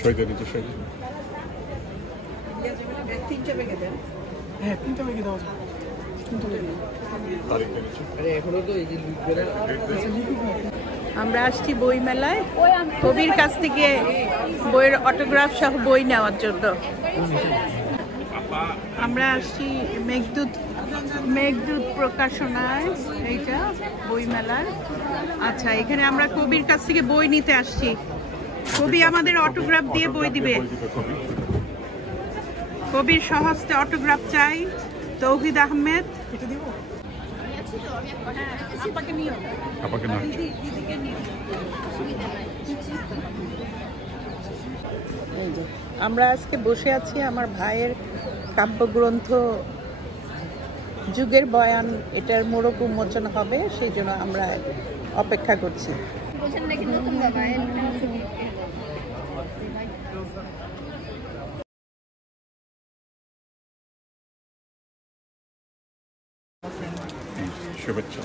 শহীদের নিজের শহীদ। হ্যাঁ 3টা ব্যাগে দেওয়া যায়। আমরা আসছি বই মেলায় কবির কাছ থেকে বইয়ের অটোগ্রাফ সহ বই নেওয়ার জন্য। আমরা আসছি মেঘদূত প্রকাশনায়, এইটা বই মেলার। আচ্ছা, এখানে আমরা কবির কাছ থেকে বই নিতে আসছি। কবি আমাদের অটোগ্রাফ দিয়ে বই দিবে। কবির সহস্তে অটোগ্রাফ চাই। তৌহিদ আহমেদ। আমরা আজকে বসে আছি আমার ভাইয়ের কাব্যগ্রন্থ যুগের বয়ান, এটার মোড়ক উন্মোচন হবে, সেই জন্য আমরা অপেক্ষা করছি। শুভেচ্ছা।